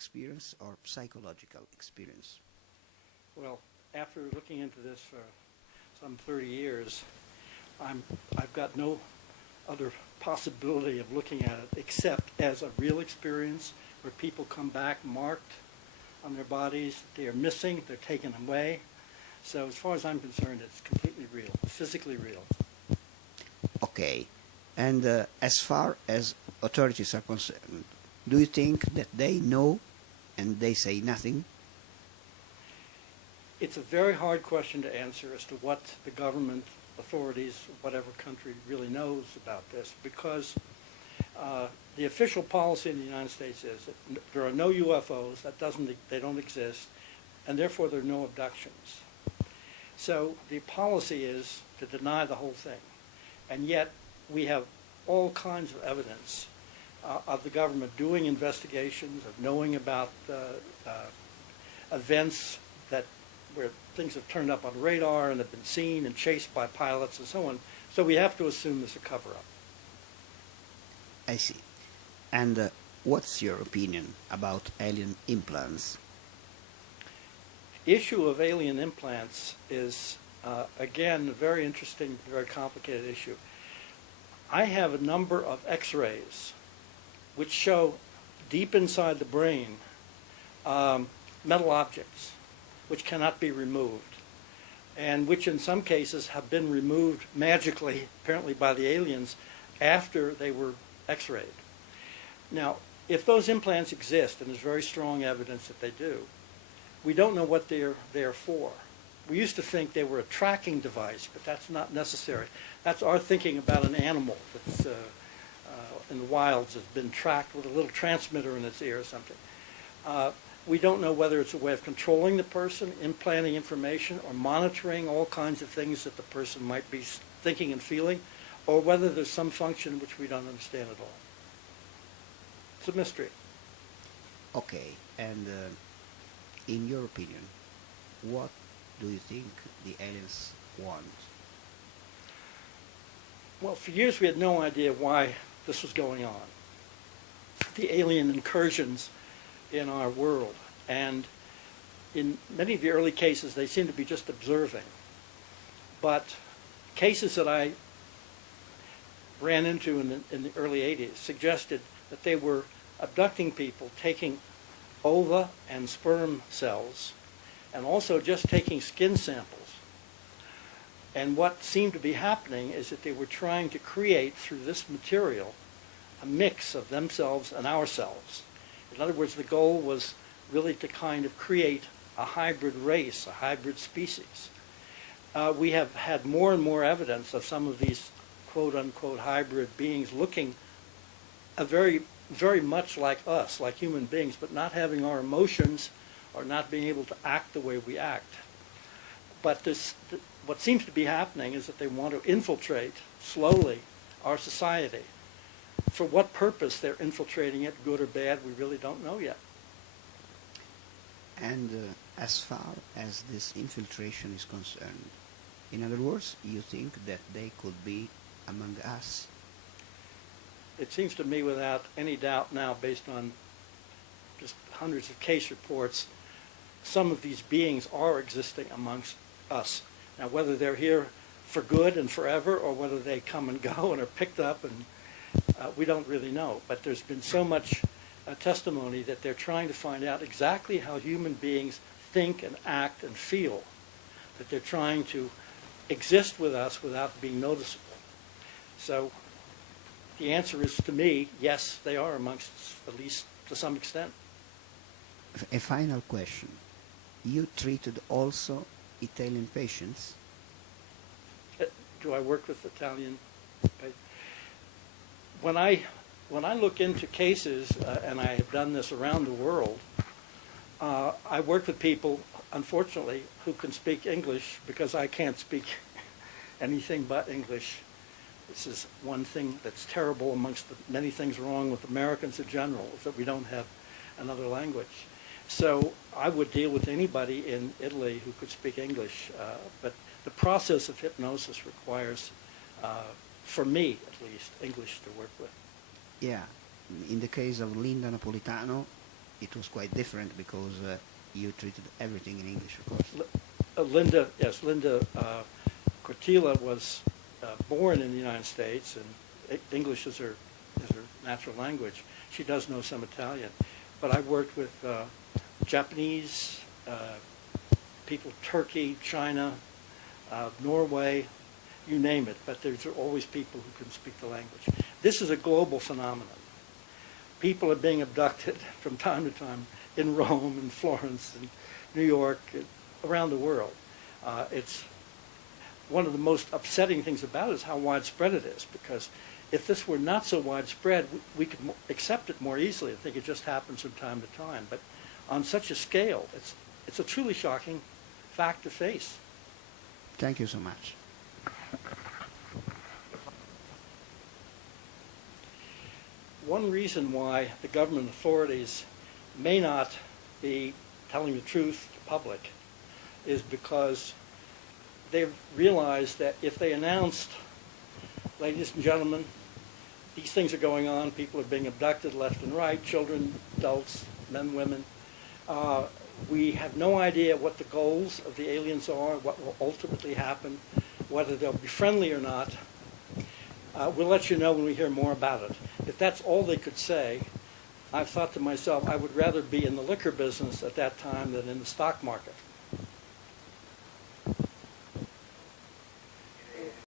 experience or psychological experience? Well, after looking into this for some 30 years, I've got no other possibility of looking at it except as a real experience where people come back marked on their bodies. They are missing, they're taken away. So as far as I'm concerned, it's completely real, physically real. Okay. And as far as authorities are concerned, do you think that they know and they say nothing? It's a very hard question to answer as to what the government authorities, whatever country, really knows about this, because the official policy in the United States is that there are no UFOs, they don't exist, and therefore there are no abductions. So the policy is to deny the whole thing. And yet we have all kinds of evidence of the government doing investigations, of knowing about events where things have turned up on radar and have been seen and chased by pilots and so on. So we have to assume there's a cover-up. I see. And what's your opinion about alien implants? The issue of alien implants is, again, a very interesting, very complicated issue. I have a number of X-rays which show deep inside the brain metal objects which cannot be removed, and which in some cases have been removed magically, apparently by the aliens, after they were X-rayed. Now, if those implants exist, and there's very strong evidence that they do, we don't know what they're there for. We used to think they were a tracking device, but that's not necessary. That's our thinking about an animal that's in the wilds has been tracked with a little transmitter in its ear or something. We don't know whether it's a way of controlling the person, implanting information, or monitoring all kinds of things that the person might be thinking and feeling, or whether there's some function which we don't understand at all. It's a mystery. Okay, and in your opinion, what do you think the aliens want? Well, for years we had no idea why this was going on. The alien incursions in our world. And in many of the early cases, they seem to be just observing. But cases that I ran into in the early 80s suggested that they were abducting people, taking ova and sperm cells, and also just taking skin samples. And what seemed to be happening is that they were trying to create, through this material, a mix of themselves and ourselves. In other words, the goal was really to kind of create a hybrid race, a hybrid species. We have had more and more evidence of some of these quote-unquote hybrid beings looking very, very much like us, like human beings, but not having our emotions or not being able to act the way we act. But what seems to be happening is that they want to infiltrate, slowly, our society. For what purpose they're infiltrating it, good or bad, we really don't know yet. And as far as this infiltration is concerned, in other words, you think that they could be among us? It seems to me without any doubt now, based on just hundreds of case reports, some of these beings are existing amongst us. Now, whether they're here for good and forever, or whether they come and go and are picked up, and we don't really know. But there's been so much testimony that they're trying to find out exactly how human beings think and act and feel, that they're trying to exist with us without being noticeable. So the answer is, to me, yes, they are amongst us, at least to some extent. A final question. You treated also Italian patients? Do I work with Italian patients? When I look into cases, and I have done this around the world, I work with people, unfortunately, who can speak English, because I can't speak anything but English. This is one thing that's terrible amongst the many things wrong with Americans in general, is that we don't have another language. So I would deal with anybody in Italy who could speak English, but the process of hypnosis requires, for me at least, English to work with. Yeah. In the case of Linda Napolitano, it was quite different because you treated everything in English, of course. Linda Cortila was born in the United States, and English is her natural language. She does know some Italian. But I worked with Japanese, people, Turkey, China, Norway, you name it. But there's always people who can speak the language. This is a global phenomenon. People are being abducted from time to time in Rome and Florence and New York, around the world. It's one of the most upsetting things about it is how widespread it is, because if this were not so widespread, we could accept it more easily. I think it just happens from time to time. But on such a scale, it's a truly shocking fact to face. Thank you so much. One reason why the government authorities may not be telling the truth to the public is because they've realized that if they announced, ladies and gentlemen, these things are going on, people are being abducted left and right, children, adults, men, women, we have no idea what the goals of the aliens are, what will ultimately happen, whether they'll be friendly or not. We'll let you know when we hear more about it. If that's all they could say, I've thought to myself, I would rather be in the liquor business at that time than in the stock market.